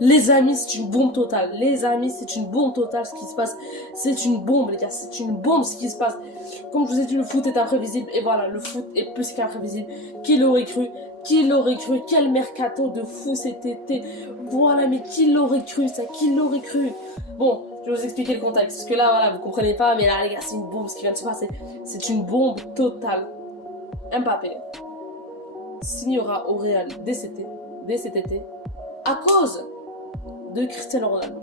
Les amis, c'est une bombe totale. Les amis, c'est une bombe totale ce qui se passe. C'est une bombe, les gars. C'est une bombe ce qui se passe. Comme je vous ai dit, le foot est imprévisible. Et voilà, le foot est plus qu'imprévisible. Qui l'aurait cru? Qui l'aurait cru? Quel mercato de fou cet été. Voilà, mais qui l'aurait cru ça? Qui l'aurait cru? Bon, je vais vous expliquer le contexte. Parce que là, voilà, vous comprenez pas. Mais là, les gars, c'est une bombe ce qui vient de se passer. C'est une bombe totale. Mbappé signera au Real dès cet été. À cause de Cristiano Ronaldo.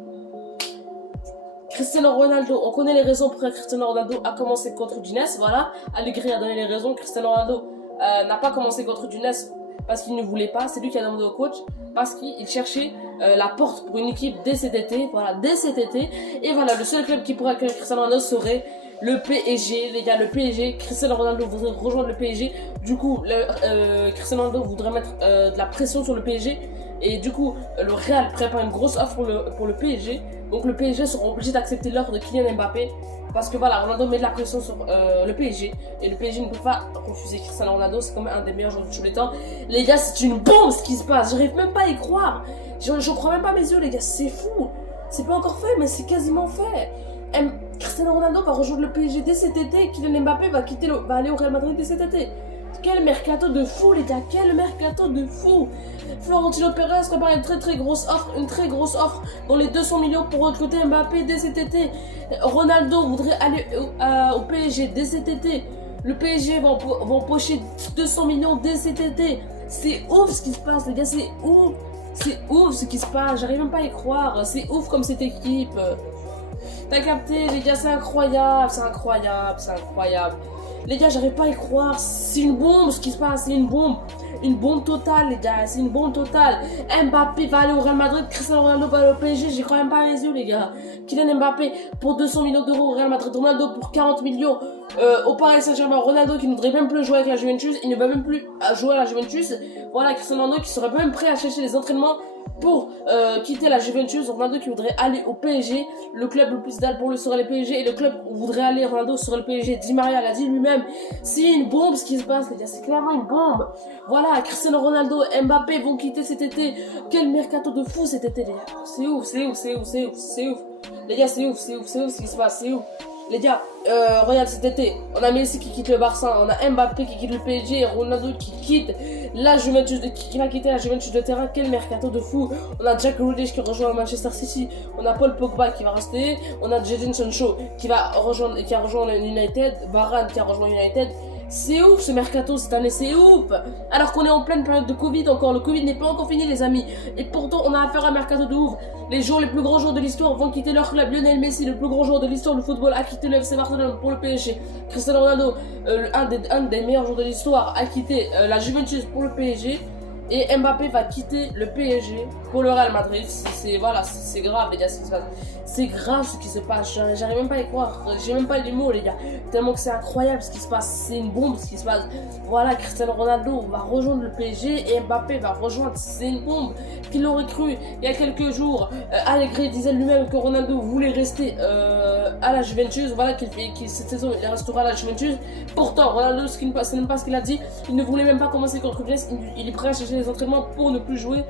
Cristiano Ronaldo, on connaît les raisons pour que Cristiano Ronaldo a commencé contre Udinese, voilà. Allegri a donné les raisons. Cristiano Ronaldo n'a pas commencé contre Udinese parce qu'il ne voulait pas. C'est lui qui a demandé au coach parce qu'il cherchait la porte pour une équipe dès cet été, voilà, dès cet été. Et voilà, le seul club qui pourrait accueillir Cristiano Ronaldo serait le PSG, les gars, le PSG. Cristiano Ronaldo voudrait rejoindre le PSG. Du coup, Cristiano Ronaldo voudrait mettre de la pression sur le PSG. Et du coup, le Real prépare une grosse offre pour le PSG. Donc le PSG sera obligé d'accepter l'offre de Kylian Mbappé. Parce que voilà, Ronaldo met de la pression sur le PSG. Et le PSG ne peut pas refuser Cristiano Ronaldo. C'est quand même un des meilleurs joueurs de tous les temps. Les gars, c'est une bombe ce qui se passe. J'arrive même pas à y croire. J'en crois même pas à mes yeux, les gars. C'est fou. C'est pas encore fait, mais c'est quasiment fait. Cristiano Ronaldo va rejoindre le PSG dès cet été. Kylian Mbappé va aller au Real Madrid dès cet été. Quel mercato de fou, les gars. Quel mercato de fou. Florentino Pérez prépare une très grosse offre dans les 200 millions pour recruter Mbappé dès cet été. Ronaldo voudrait aller au PSG dès cet été. Le PSG va empocher 200 millions dès cet été. C'est ouf ce qui se passe, les gars, c'est ouf. C'est ouf ce qui se passe, j'arrive même pas à y croire. C'est ouf comme cette équipe. T'as capté, les gars, c'est incroyable. Les gars, j'arrive pas à y croire. C'est une bombe ce qui se passe, c'est une bombe. Une bombe totale, les gars, c'est une bombe totale. Mbappé va aller au Real Madrid, Cristiano Ronaldo va aller au PSG, j'y crois même pas à mes yeux, les gars. Kylian Mbappé pour 200 millions d'euros au Real Madrid, Ronaldo pour 40 millions au Paris Saint-Germain, Ronaldo qui ne voudrait même plus jouer avec la Juventus, il ne va même plus jouer à la Juventus. Voilà, Cristiano Ronaldo qui serait même prêt à chercher les entraînements pour quitter la Juventus. Ronaldo qui voudrait aller au PSG. Le club le plus idéal pour lui serait le PSG. Et le club où voudrait aller Ronaldo serait le PSG. Di Maria l'a dit lui-même. C'est une bombe ce qui se passe, les gars. C'est clairement une bombe. Voilà, Cristiano Ronaldo, Mbappé vont quitter cet été. Quel mercato de fou cet été, les gars. C'est ouf. Les gars, c'est ouf ce qui se passe. C'est ouf. Les gars, regarde cet été, on a Messi qui quitte le Barça, on a Mbappé qui quitte le PSG, Ronaldo qui quitte la Juventus, qui va quitter la Juventus de terrain. Quel mercato de fou. On a Jack Grealish qui rejoint Manchester City, on a Paul Pogba qui va rester, on a Jadon Sancho qui a rejoint United, Varane qui a rejoint United. C'est ouf ce mercato cette année, c'est ouf. Alors qu'on est en pleine période de Covid encore, le Covid n'est pas encore fini les amis. Et pourtant on a affaire à un mercato de ouf. Les plus grands joueurs de l'histoire vont quitter leur club. Lionel Messi, le plus grand joueur de l'histoire du football, a quitté le FC Barcelone pour le PSG. Cristiano Ronaldo, un des meilleurs joueurs de l'histoire, a quitté la Juventus pour le PSG. Et Mbappé va quitter le PSG pour le Real Madrid. C'est grave les gars ce qui se passe. C'est grave ce qui se passe. J'arrive même pas à y croire. J'ai même pas les mots les gars. Tellement que c'est incroyable ce qui se passe. C'est une bombe ce qui se passe. Voilà, Cristiano Ronaldo va rejoindre le PSG et Mbappé va rejoindre. C'est une bombe. Qui l'aurait cru il y a quelques jours. Allegri disait lui-même que Ronaldo voulait rester à la Juventus. Voilà qu'il cette saison il restera à la Juventus. Pourtant Ronaldo ce n'est pas ce qu'il a dit. Il ne voulait même pas commencer contre Udinese. Il est prêt à chercher les entraînements pour ne plus jouer,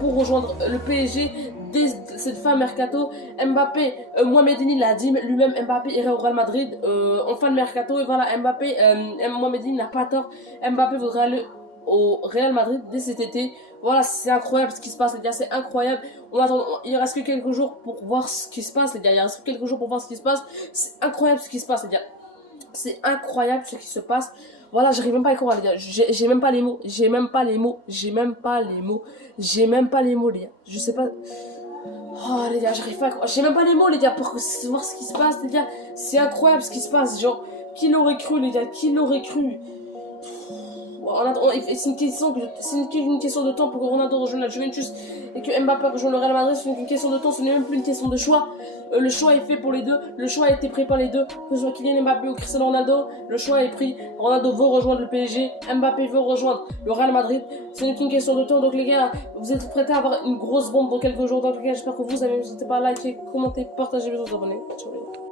pour rejoindre le PSG dès cette fin mercato. Mbappé, Mohamedine l'a dit lui-même, Mbappé irait au Real Madrid en fin de mercato. Et voilà, Mbappé, Mohamedine n'a pas tort. Mbappé voudrait aller au Real Madrid dès cet été. Voilà, c'est incroyable ce qui se passe les gars, c'est incroyable. Il reste que quelques jours pour voir ce qui se passe les gars. C'est incroyable ce qui se passe les gars. C'est incroyable ce qui se passe. Voilà, j'arrive même pas à y croire les gars. J'ai même pas les mots, les gars. Je sais pas. Oh les gars, j'arrive pas à croire. J'ai même pas les mots les gars pour voir ce qui se passe les gars. C'est incroyable ce qui se passe. Genre, qui l'aurait cru les gars, qui l'aurait cru. C'est une question de temps pour que Ronaldo rejoigne la Juventus et que Mbappé rejoigne le Real Madrid. C'est une question de temps, ce n'est même plus une question de choix. Le choix est fait pour les deux, le choix a été pris par les deux, que ce soit Kylian Mbappé ou Cristiano Ronaldo. Le choix est pris. Ronaldo veut rejoindre le PSG, Mbappé veut rejoindre le Real Madrid. Ce n'est qu'une question de temps. Donc les gars, vous êtes prêts à avoir une grosse bombe dans quelques jours. Dans tout cas, j'espère que vous avez. N'hésitez pas à liker, commenter, partager, vous abonner. Ciao les gars.